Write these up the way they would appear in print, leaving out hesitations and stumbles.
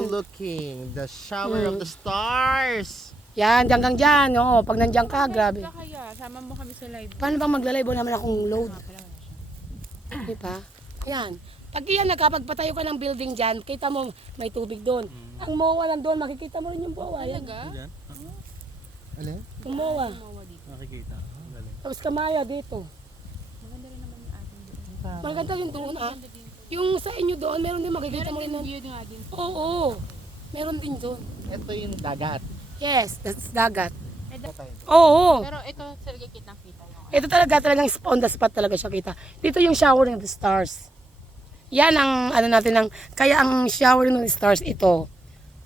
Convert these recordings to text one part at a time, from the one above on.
Overlooking the shower of the stars. Yan, hanggang dyan. Oh, pag nandiyan ka, grabe. Kaya, sama mo kami sa live. Paano bang magla-live? Wala naman akong load. Di ba? Yan. Pag yan, nakapagpatayo ka ng building dyan, kita mo may tubig doon. Ang MOA lang doon, makikita mo rin yung MOA. Yan. Talaga? Alin? Yung MOA. Nakikita. Galing. Tapos Kamaya dito. Maganda rin naman yung ating doon. Maganda yung doon ah. Yung sa inyo doon, meron din makikita mo rin. View nga din. Oo. Meron din doon. Ito yung dagat. Yes, that's dagat. Ito. Oo. Pero ito, talaga kitang-kita yung Ito talagang on the spot talaga siya kita. Dito yung showering of the stars. Yan ang ano natin ng kaya ang showering of the stars ito.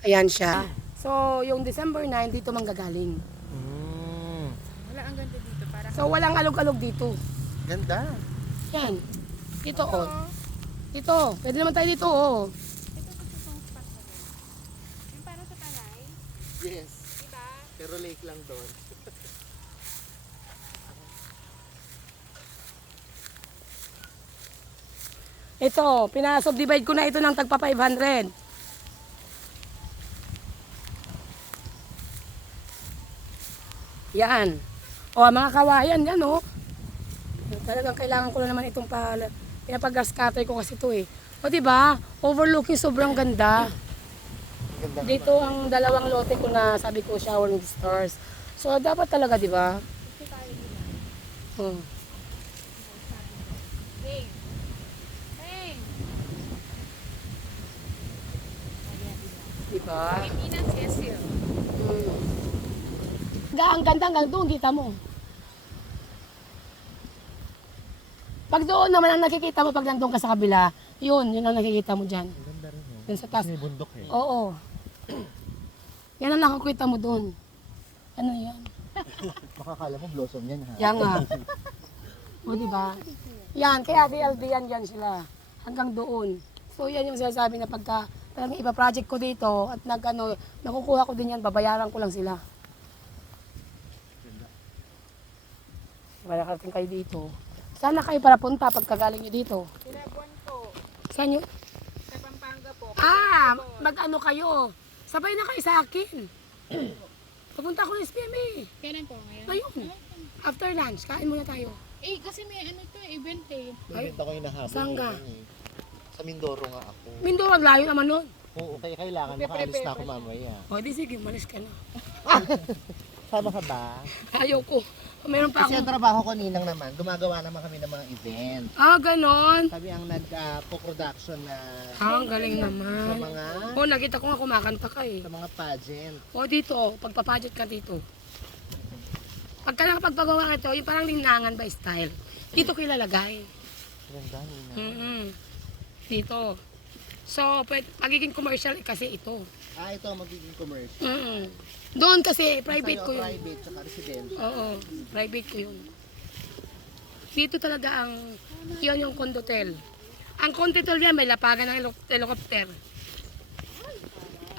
Ayan siya. So, yung December 9 dito manggagaling. Wala, ang ganda dito. Para So, walang alog-alog dito. Ganda. Yan. Dito oh. Dito. Pwede naman tayo dito oh. ito gusto kong spot na rin. Yung parang sa Tanay. Yes. Diba? Pero lake lang doon. Ito, pinasubdivide ko na ito ng tagpa 500. Yan. O, mga kawayan, yan o. Talagang kailangan ko na naman itong pinapag-grass cutter ko kasi ito eh. O, diba? Overlooking, sobrang ganda. Ganda. Dito ang dalawang lote ko na sabi ko, showering the stars. So, dapat talaga, diba? Oh. Hey. Hey. Diba? Pilipinas, Cecil. Ang ganda hanggang doon, kita mo. Pag doon naman ang nakikita mo pag nandun ka sa kabila, yun ang nakikita mo dyan. Ang ganda rin oh. Dun sa taas. May bundok eh. Oo. Yan ang nakakita mo doon. Ano yan? Makakala mo blossom yan ha. Yan nga. O diba? Yan, kaya DLD yan sila. Hanggang doon. So yan yung sinasabi na pagka talagang ipa-project ko dito at nakukuha ko din yan, babayaran ko lang sila. Nakarating kayo dito. Sana kayo para punta pagkagaling nyo dito. Sinabuan ko. Saan nyo? Sa Pampanga po. Mag-ano kayo. Sabay na kayo sa akin. Papunta ko ng SPMA. Kailan po ngayon? Ngayon. After lunch, kain muna tayo. Eh, kasi may ano to, event eh. Bibenta ko yung nahabol. Saan ka? Sa Mindoro nga ako. Mindoro, layo naman nun. Oo, kaya kailangan makaalis na ako mamaya. O, di sige, malis ka na. Sama ka ba? Ayaw ko. Meron pa Kasi ako. ang trabaho ko ninang naman, gumagawa naman kami ng mga event. Ganon. Kami ang nag-production na Ang galing sa naman. mga Nakita ko nga kumakanta ka eh. sa mga pageant. O, dito, pagpapadget ka dito. Pagka nakapagpagawa ka ito, yung parang linangan by style. Dito ko ilalagay. Ganda nina. Dito. So, magiging commercial kasi ito. Ito ang magiging commercial. Doon kasi, private ko yun. Private tsaka residential. Oo, private ko yun. Dito talaga yun yung condotel. Ang condotel yan, may lapagan ng helicopter.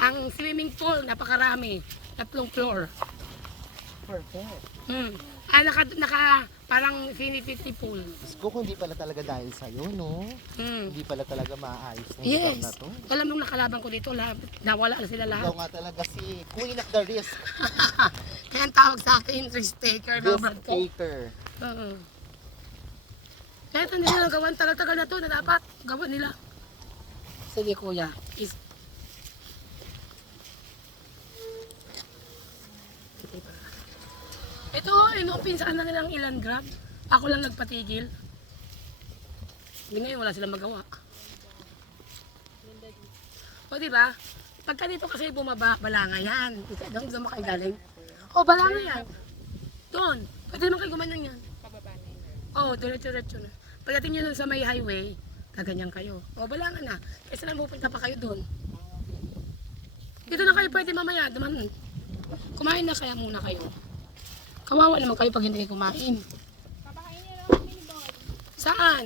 Ang swimming pool, napakarami. 3 floor. Perfect. Parang infinity pool. Ko kung hindi pala talaga dahil sa'yo, no? Hindi pala talaga maayos ng lugar Yes. na to. Alam nung nakalaban ko dito, nawala na sila Ikaw lahat. nga talaga si Queen of the Risk. Kaya ang tawag sa akin, risk taker, no, Risk Brad ko. taker. Kahit hindi nila gawan, tagal-tagal na to na dapat gawan nila. Sige kuya. Ito, inuumpinsahan na nilang ilan grab. Ako lang nagpatigil. Hindi ngayon, wala silang magawa. O, diba? Pagka dito kasi bumaba, balanga yan. Doon mo kayo galing. O, balanga yan. Doon. Pwede naman kayo gumanyan yan. Pababa na yun. Oo, diretso-diretso na. Pagdating nyo dun sa may highway, kaganyan kayo. O, balanga na. Kasi lang pupunta pa kayo doon. Dito na kayo pwede mamaya. Kumain na kaya muna kayo. Kawawa naman kayo pag hindi kayo kumain. Papakain niyo lang kami ni Boy. Saan?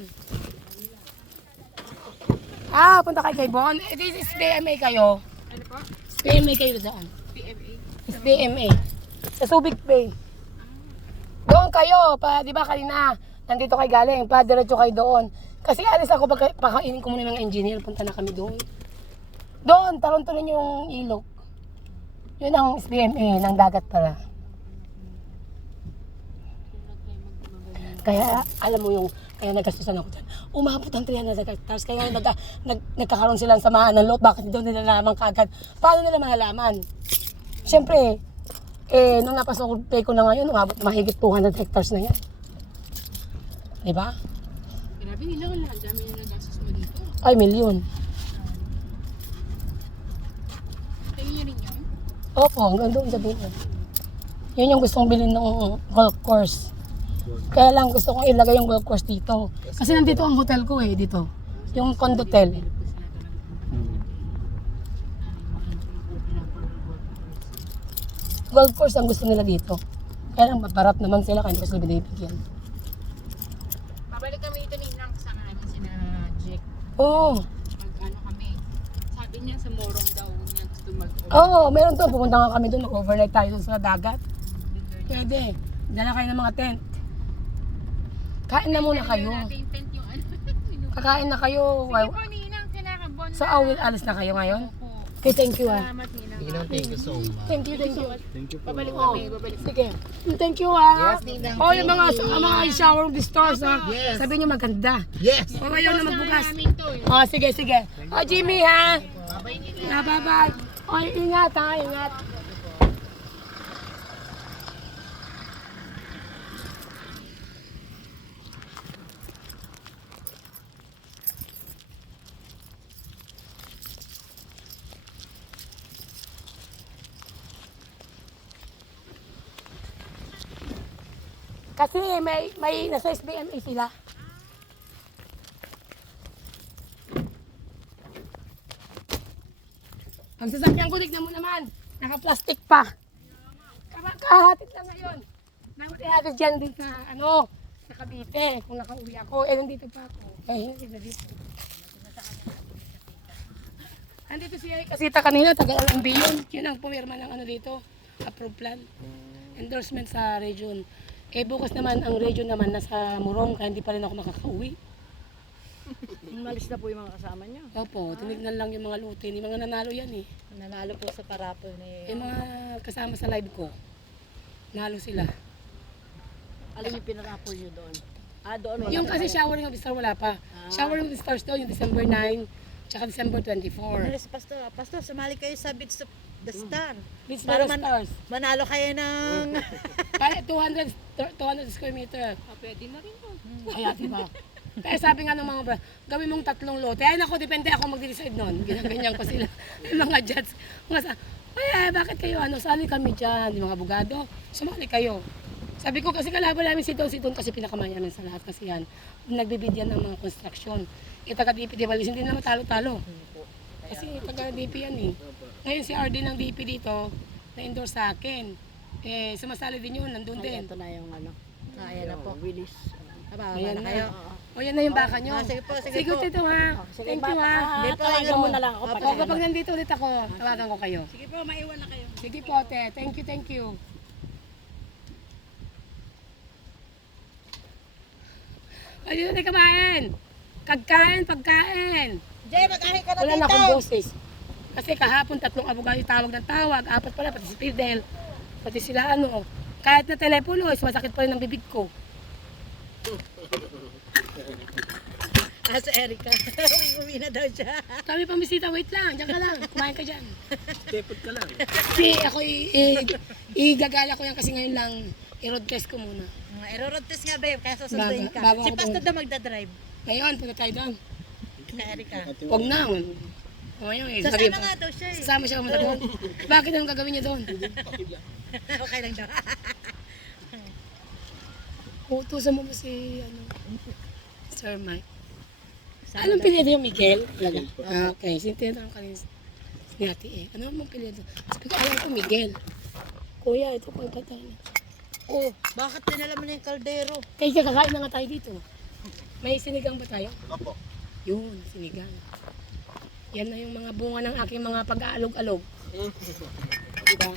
Punta kayo kay Bon. This is BMA kayo. Ano po? BMA kayo daan. PMA. Is BMA. Sa Subic Bay. Doon kayo, di ba kanina, nandito kayo galing, diretso kayo doon. Kasi alis ako, pakainin ko muna ng engineer, punta na kami doon. Doon, talon-talon yung ilog. Yun ang SBMA, ng dagat pala. Kaya, alam mo yung, kaya nagastusan ako dyan. Umabot ang 300 hectares. Kaya nagkakaroon sila ng samaan ng loob. Bakit doon nila nalaman kaagad? Paano nila malalaman? Siyempre, nung napasok ko na ngayon, umabot na mahigit 200 hectares na yan. Diba? Grabe nila, wala. Ang dami na nagastos mo dito. Ay, milyon. Tayo niya rin yun. Opo, hanggang doon sa bilhin. Yun yung gustong bilhin ng golf course. Kaya lang gusto kong ilagay yung golf course dito. Kasi nandito ang hotel ko dito. Yung condotel. Golf course ang gusto nila dito. Kaya lang maparap naman sila kaya hindi ko sila binibigyan. Babalik kami dito ni Nang sa namin sina Jake. Oo. Mag-ano kami. Sabi niya sa Morong daw niya gusto mag-over. Oo, meron to. Pupunta nga kami doon. Mag-overnight tayo doon sa dagat. Pwede. Dala kayo ng mga tent. Kain na muna kayo. Natin tent yung ano. Kakain na kayo. Sige po, Ninang, kinakabon So, alis na kayo ngayon? po. Okay, thank you Salamat, Ninang. Ninang, thank you so much. Thank you, thank you. Babalik Oh, kami, babalik. sige. Thank you Yes, Ninang, Oh, yung mga shower of the stars Yes. Sabi niyo maganda. Yes! O ngayon na magbukas. Namin to eh. Oh, sige, sige. Oh, Jimmy ha. Bye-bye. Oh, ingat ha, ingat. Kasi may nasa SBMA sila. Ang sasakyan ko, tignan mo naman. Naka-plastic pa. Kahatid lang ngayon. Nakahatid dyan din sa, sa Cavite. Kung nakauwi ako, nandito pa ako. Hindi na dito. Nandito si Kasita kanina, taga-LMB yun. Yun ang pumirma ng dito. Approved plan. Endorsement sa region. Bukas naman, ang region naman nasa Morong, kaya hindi pa rin ako makakauwi. Umalis na po yung mga kasama niyo. Opo, tinignan lang yung mga lutin. Yung mga nanalo yan Nanalo po sa parapol ni... Yung mga kasama sa live ko, nalo sila. Alin yung pinarapol niyo doon? Doon wala Yung pa kasi kayo. showering of the Stars wala pa. Showering of the Stars daw yung December 9, tsaka December 24. Alis, Pastor, sumali kayo sa Beats of the Star. Beach Para Para Stars. Manalo kayo ng... Kaya 200 square meter. Pwede na rin to. Ay, diba? Kaya sabi nga ng mga bra, gawin mong 3 lote. Ay nako, depende ako mag-decide nun. Ginaganyan ko sila. Yung mga judge. Bakit kayo? Sali kami dyan. Yung mga abogado, sumali kayo. Sabi ko kasi kalaban namin si Don kasi pinakamayaman sa lahat kasi yan. Nagbibidyan ng mga construction. Taga-DP, di balis, hindi naman talo-talo. Kasi taga-DP yan Ngayon si RD ng DP dito, na-endorse sa akin. Sumasali din yun, nandun din. Ito na yung kaya na po. Willis. Ayan na na. kayo. O yan na yung baka nyo. Sige po, sige Sige po. tito ha. Thank you ha. Hindi po, Tawagan ingat mo na lang ako. Opo, Kapag nandito ulit ako, tawagan ko kayo. Sige po, maiwan na kayo. Sige po te. Thank you, thank you. Ayun na kumain. Pagkain. Jay, mag-ahi ka na Wala dito. na akong boses. Kasi kahapon 3 abogado tawag ng tawag. 4 pala, pati si Fidel. Pati sila Kahit na telepono, sumasakit pa rin ang bibig ko. Sa Erika. Uwi na daw siya. Kami pamisita, wait lang. Diyan ka lang. Kumain ka dyan. Tepot ka lang. Kasi ako igagala ko yan kasi ngayon lang i-roadcast ko muna. Iro-road test nga, babe. Kaya susunduin ka. Bago Si ako Pastor daw magdadrive. Ngayon, punta tayo doon. Ka Erika. Huwag na. Ngayon Sasama nga daw siya eh. Sasama siya pumunta doon. Bakit anong gagawin niya doon? Okay lang daw. Utusan mo ba si Sir Mike? Anong pinili yung Miguel? Talaga. Okay. Sintinanong ka rin ni Ate Ano mong pinili? Sabi ko, alam ko Miguel. Kuya, ito po yung patay. Oh, bakit pinala mo na yung kaldero? Kaya kakain na nga tayo dito. May sinigang ba tayo? Opo. Yun, sinigang. Yan na yung mga bunga ng aking mga pag-aalog-alog. Diba?